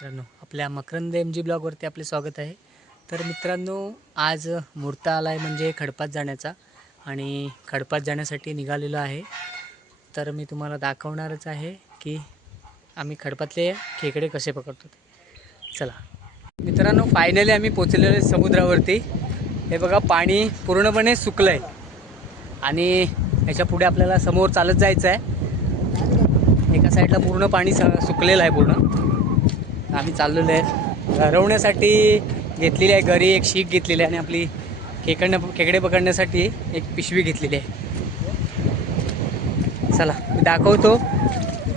मित्रांनो आपल्या Makarand M G ब्लॉगवरती आपले स्वागत आहे. तर मित्रांनो आज मुहूर्त आला आहे म्हणजे खडपात जाण्याचा आणि खडपात जाण्यासाठी निघालेलो आहे. तर मी तुम्हाला दाखवणारच आहे की आम्ही खडपातले खेकडे कसे पकडतो चला. मित्रांनो फायनली आम्ही पोचलेलो आहे समुद्रावरती. हे बघा पाणी पूर्णपणे सुकलं आहे आणि याच्यापुढे आपल्याला समोर चालत जायचं आहे एका साईडला पूर्ण पाणी स सुकलेलं आहे पूर्ण. आम्ही चाललेलो आहे. घरवण्यासाठी घेतलेली आहे घरी एक शीक घेतलेली आहे आणि आपली खेकडणं खेकडे पकडण्यासाठी एक पिशवी घेतलेली आहे. चला मी दाखवतो.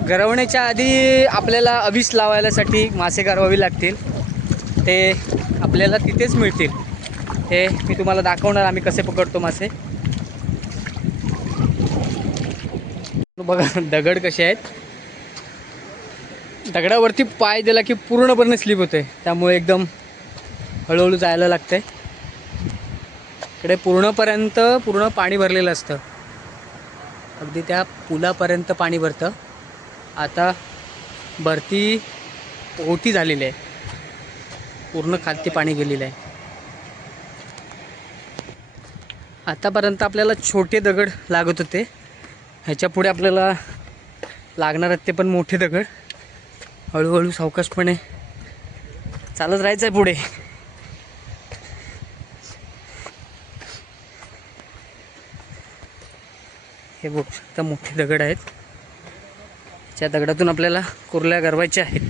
गरवण्याच्या आधी आपल्याला अविष लावायलासाठी मासे गरवावी लागतील. ते आपल्याला तिथेच मिळतील. ते मी तुम्हाला दाखवणार आम्ही कसे पकडतो मासे. बघा दगड कसे आहेत. दगडावरती पाय दिला की पूर्णपणे स्लिप होते. त्यामुळे एकदम हळूहळू जायला लागते इकडे पूर्णपर्यंत पूर्ण पाणी भरलेलं असतं. अगदी त्या पुलापर्यंत पाणी भरतं. आता भरती ओटी झालेली आहे. पूर्ण खालती पाणी गेलेलं आहे. आतापर्यंत आपल्याला छोटे दगड लागत होते. ह्याच्या पुढे आपल्याला लागणार आहेत ते पण मोठे दगड. हळूहळू सावकाशपणे चालत राहायचं आहे पुढे. हे बघू शकता मोठे दगड आहेत. त्या दगडातून आपल्याला कुर्ल्या गरवायच्या आहेत.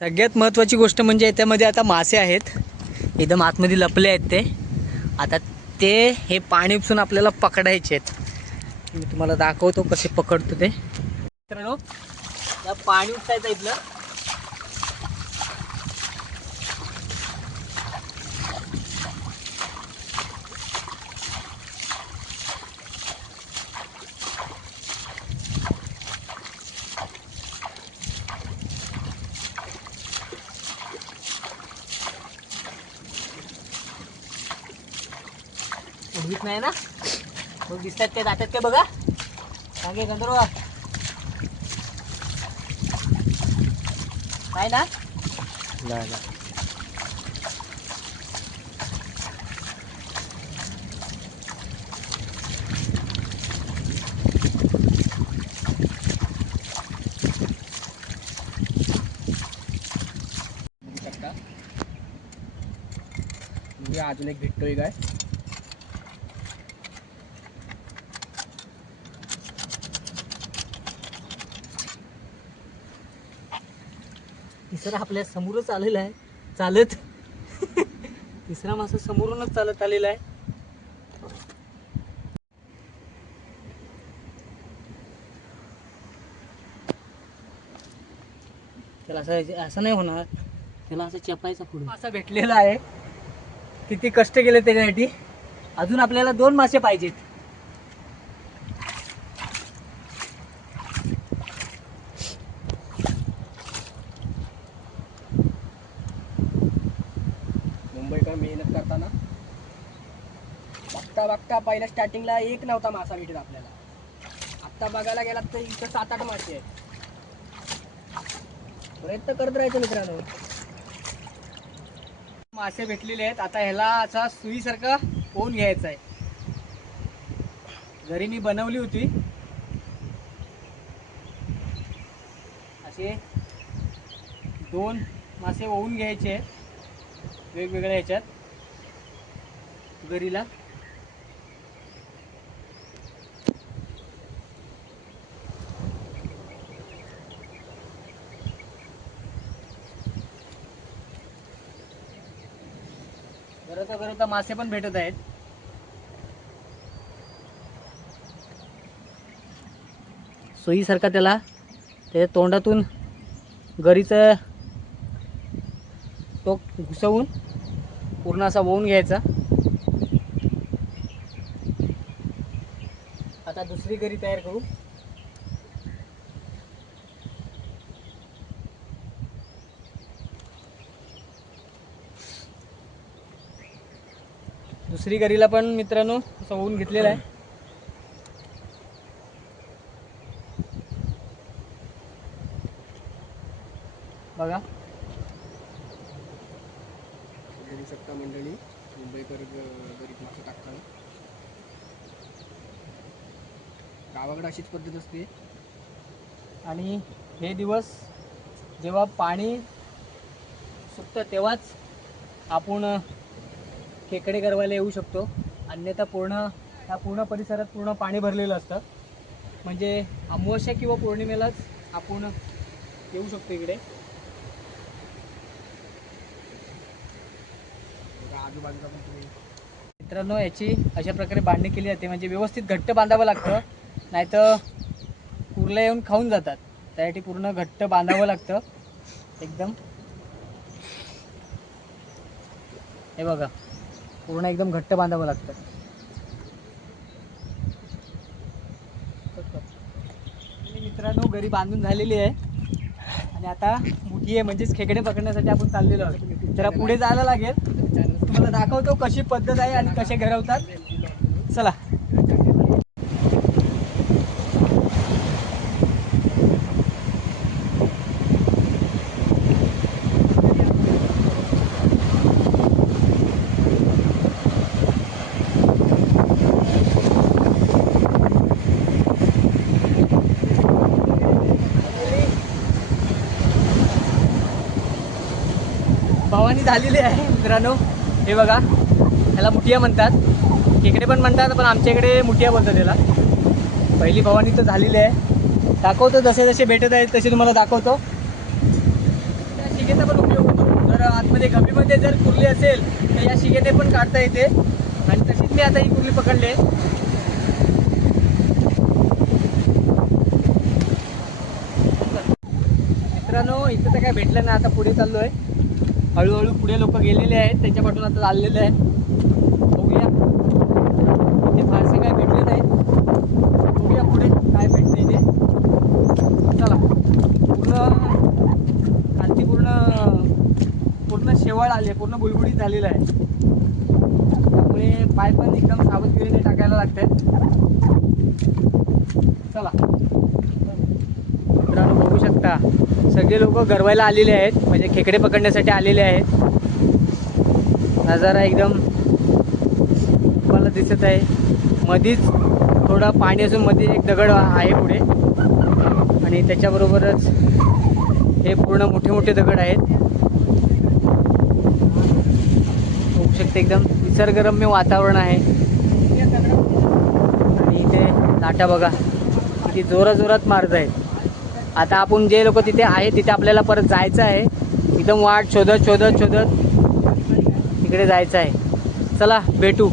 सगळ्यात महत्त्वाची गोष्ट म्हणजे याच्यामध्ये आता मासे आहेत. एकदम आतमध्ये लपले आहेत ते. आता ते हे पाणी उपसून आपल्याला पकडायचे आहेत. मी तुम्हाला दाखवतो कसे पकडतो ते. मित्रांनो या पाणी उठायचं इथलं. नाही ना? मग दिसतात ते जातात ते बघा? सांगे गंधर्व. नाही ना? अजून एक भेटतोय काय मासर आपल्या समोरच आलेला आहे. चालत. तिसरा मासा समोरूनच चालत आलेला आहे. त्याला असं असं नाही होणार. त्याला असं चपायचं पुढे. मासा भेटलेला आहे. किती कष्ट केले त्याच्यासाठी. अजून आपल्याला दोन मासे पाहिजेत. आत्ता बघता पहिल्या स्टार्टिंगला एक नव्हता मासा भेटत आपल्याला. आत्ता बघायला गेलात तर इथं सात आठ मासे आहेत. प्रयत्न करत राहायचं मित्रांनो. मासे भेटलेले आहेत. आता ह्याला असा सुईसारखा होऊन घ्यायचा आहे? घरी मी बनवली होती. असे दोन मासे ओवून घ्यायचे वेगवेगळ्या ह्याच्यात. गरीला करता करता मासे पण भेटत आहेत. सोयीसारखा त्याला. त्याच्या तोंडातून गरीचं तो घुसवून पूर्ण असा वळून घ्यायचा. आता दुसरी गरी तयार करू. दुसरी गरीला पण मित्रांनो असं होऊन घेतलेलं आहे. बघा. शकता मंडळी मुंबईकर गरीब मासे टाकतात. गावाकडे अशीच पद्धत असते. आणि हे दिवस जेव्हा पाणी सुकतं तेव्हाच आपण खेकडे गरवायला येऊ शकतो. अन्यथा पूर्ण त्या पूर्ण परिसरात पूर्ण पाणी भरलेलं असतं. म्हणजे अमावस्या किंवा पौर्णिमेलाच आपण येऊ शकतो इकडे. आजूबाजूला पण तुम्ही मित्रांनो याची अशा प्रकारे बांधणी केली जाते. म्हणजे व्यवस्थित घट्ट बांधावं लागतं. नाहीतर कुर्ल्या येऊन खाऊन जातात. त्यासाठी पूर्ण घट्ट बांधावं लागतं. एकदम. हे बघा. पूर्ण एकदम घट्ट बांधावं लागतं. मित्रांनो घरी बांधून झालेली आहे. आणि आता मुठी आहे म्हणजेच खेकडे पकडण्यासाठी आपण चाललेलो आहोत. जरा पुढे जायला लागेल. तुम्हाला दाखवतो कशी पद्धत आहे आणि कसे घरवतात. चला. भवानी झालेली आहे मित्रांनो. हे बघा ह्याला मुठिया म्हणतात. इकडे पण म्हणतात पण आमच्या इकडे मुठिया बोलतात त्याला पहिली भवानी तर झालेली आहे. दाखवतो जसे जसे भेटत आहेत तसे तुम्हाला दाखवतो. त्या शिगेचा पण उपयोग होतो. जर आतमध्ये गमीमध्ये जर कुर्ली असेल तर या शिगेने पण काढता येते. आणि तशीच मी आता ही कुर्ली पकडली आहे. मित्रांनो इथं तर काय भेटलं नाही आता पुढे चाललो आहे हळूहळू पुढे लोक गेलेले आहेत त्यांच्या पाठून आता चाललेले आहे. बघूया. ते फारसे काय भेटले नाही बघूया पुढे काय भेटते ते चला. पूर्ण खालती पूर्ण पूर्ण शेवाळ आले पूर्ण बुलबुलीत झालेलं आहे. त्यामुळे पाय पण एकदम सावधगिरीने टाकायला लागतात. चला. शकता सगळे लोक गरवायला आलेले आहेत. म्हणजे खेकडे पकडण्यासाठी आलेले आहेत. नजारा एकदम मला दिसत आहे. मधीच थोडं पाणी असून मध्ये एक दगड आहे पुढे. आणि त्याच्याबरोबरच हे पूर्ण मोठे मोठे दगड आहेत. होऊ शकते एकदम निसर्गरम्य वातावरण आहे. आणि इथे लाटा बघा. किती जोराजोरात जोरात मारत आहेत आता आपण जे लोक तिथे आहे तिथे आपल्याला परत जायचं आहे. एकदम वाट शोधत शोधत शोधत. तिकडे जायचं आहे. चला भेटू.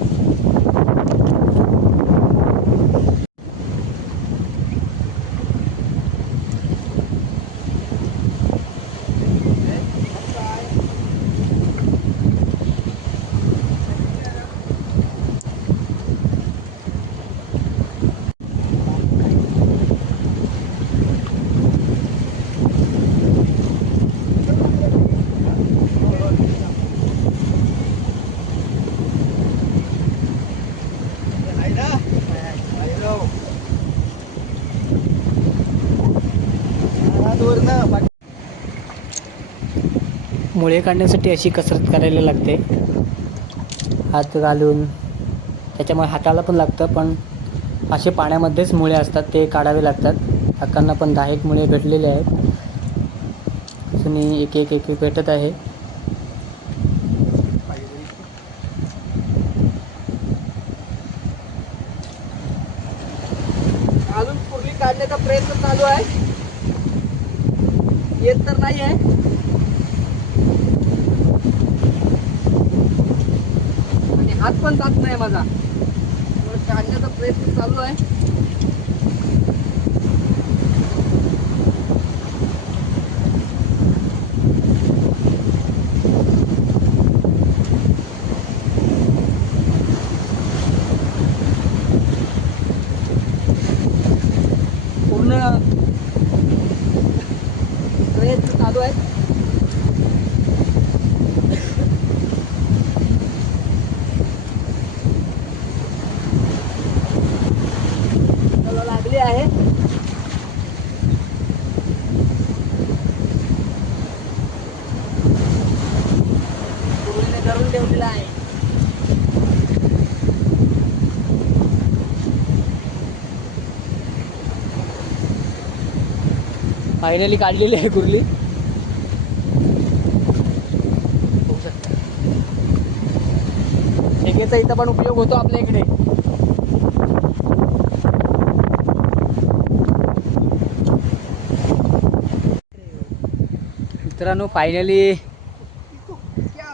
मुळे काढण्यासाठी अशी कसरत करायला लागते. हात घालून. त्याच्यामुळे हाताला पण लागतं पण असे पाण्यामध्येच मुळे असतात ते काढावे लागतात. काकांना पण दहा एक मुळे भेटलेले आहेत. अजून एक एक एक एक भेटत आहे. अजून पूर्वी काढण्याचा प्रयत्न चालू आहे. येत तर नाही आहे आणि हात पण जात नाही माझा. काढण्याचा प्रयत्न चालू आहे. पूर्ण प्रयत्न चालू आहे त्याला लागली आहे ठेवलेला आहे फायनली काढलेली आहे कुर्ली. बघू इथं पण उपयोग होतो आपल्या इकडे. मित्रांनो फायनली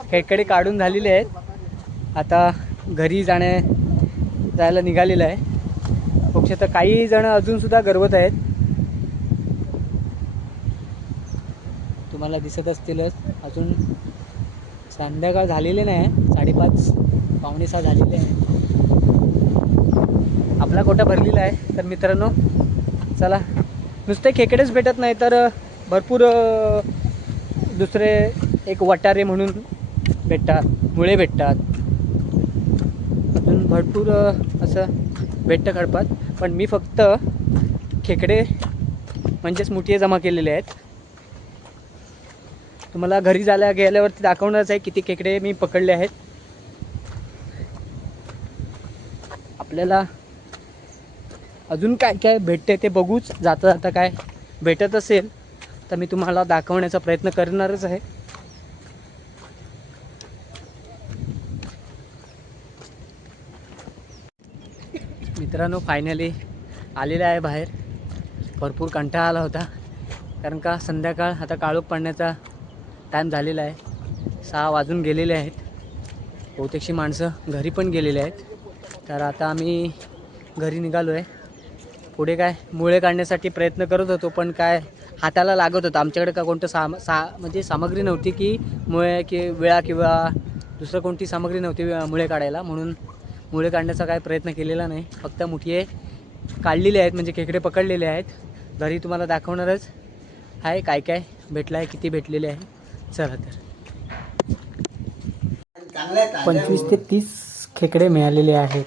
खेडकडे काढून झालेले आहेत. आता घरी जाणे जायला निघालेलं आहे. पक्ष तर काही जण अजूनसुद्धा गर्वत गरवत आहेत. तुम्हाला दिसत असतीलच. अजून संध्याकाळ झालेले नाही साडेपाच पावणे सहा झालेले आहे. आपला कोटा भरलेला आहे. तर मित्रांनो चला. नुसते खेकडेच भेटत नाही तर भरपूर दुसरे एक वटारे म्हणून भेटतात मुळे भेटतात. अजून भरपूर असं भेटतं खडपात पण मी फक्त खेकडे म्हणजेच मुठिये जमा केलेले आहेत. तुम्हाला घरी जायला गेल्यावरती दाखवणारच आहे किती खेकडे मी पकडले आहेत. आपल्याला अजून काय काय भेटते ते बघूच जाता जाता काय भेटत असेल तर मी तुम्हाला दाखवण्याचा प्रयत्न करणारच आहे. मित्रांनो फायनली आलेलं आहे बाहेर. भरपूर कंटाळा आला होता. कारण का संध्याकाळ आता काळोख पडण्याचा टाईम झालेला आहे. सहा वाजून गेलेले आहेत. बहुतेकशी माणसं घरी पण गेलेले आहेत. तर आता आम्ही घरी निघालो आहे पुढे काय मुळे काढण्यासाठी प्रयत्न करत होतो पण काय हाताला लागत होतं. आमच्याकडे का कोणतं साम सा म्हणजे सामग्री नव्हती की मुळे की वेळा किंवा दुसरं कोणती सामग्री नव्हती मुळे काढायला. म्हणून मुळे काढण्याचा काय प्रयत्न केलेला नाही. फक्त मुठिये काढलेले आहेत म्हणजे खेकडे पकडलेले आहेत. घरी तुम्हाला दाखवणारच आहे काय काय भेटलं आहे किती भेटलेले आहे. चला तर. पंचवीस ते तीस खेकडे मिळालेले आहेत.